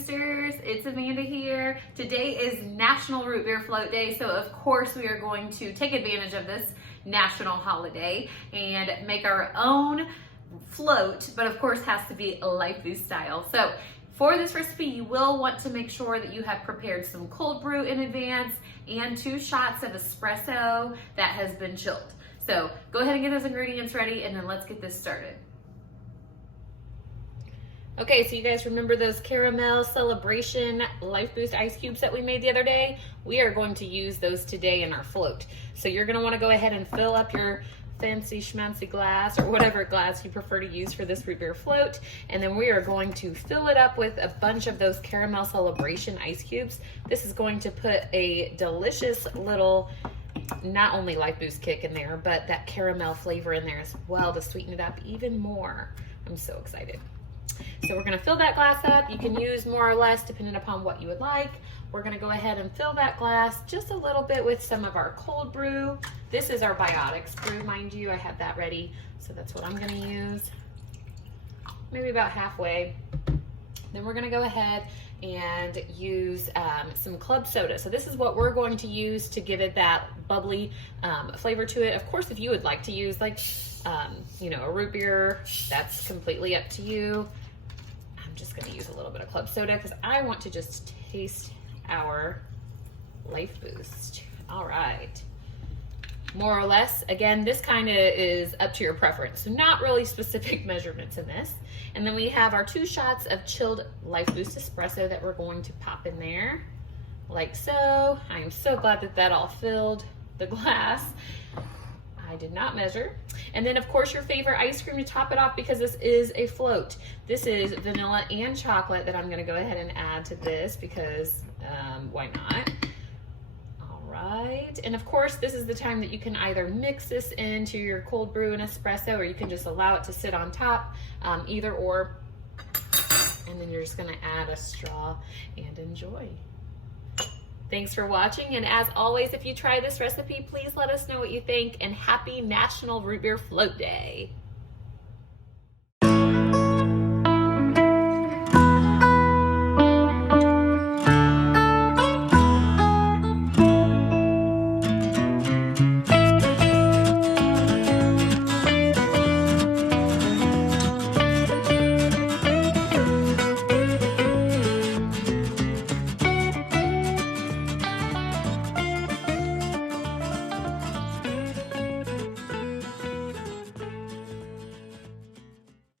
Boosters, it's Amanda here. Today is National Root Beer Float Day, so of course we are going to take advantage of this national holiday and make our own float, but of course has to be Lifeboost style. So for this recipe, you will want to make sure that you have prepared some cold brew in advance and 2 shots of espresso that has been chilled. So go ahead and get those ingredients ready, and then let's get this started. Okay, so you guys remember those caramel celebration Lifeboost ice cubes that we made the other day? We are going to use those today in our float. So you're gonna wanna go ahead and fill up your fancy schmancy glass or whatever glass you prefer to use for this root beer float. And then we are going to fill it up with a bunch of those caramel celebration ice cubes. This is going to put a delicious little, not only Lifeboost kick in there, but that caramel flavor in there as well to sweeten it up even more. I'm so excited. So we're gonna fill that glass up. You can use more or less depending upon what you would like. We're gonna go ahead and fill that glass just a little bit with some of our cold brew. This is our biotics brew, mind you. I have that ready, so that's what I'm gonna use. Maybe about halfway. Then we're gonna go ahead and use some club soda. So this is what we're going to use to give it that bubbly flavor to it. Of course, if you would like to use like, a root beer, that's completely up to you. I'm just gonna use a little bit of club soda because I want to just taste our Lifeboost. All right. More or less, again, this kind of is up to your preference. So not really specific measurements in this. And then we have our 2 shots of chilled Lifeboost espresso that we're going to pop in there, like so. I am so glad that that all filled the glass. I did not measure. And then of course your favorite ice cream to top it off because this is a float. This is vanilla and chocolate that I'm gonna go ahead and add to this because why not? All right, and of course this is the time that you can either mix this into your cold brew and espresso, or you can just allow it to sit on top, either or. And then you're just gonna add a straw and enjoy. Thanks for watching, and as always, if you try this recipe, please let us know what you think, and happy National Root Beer Float Day.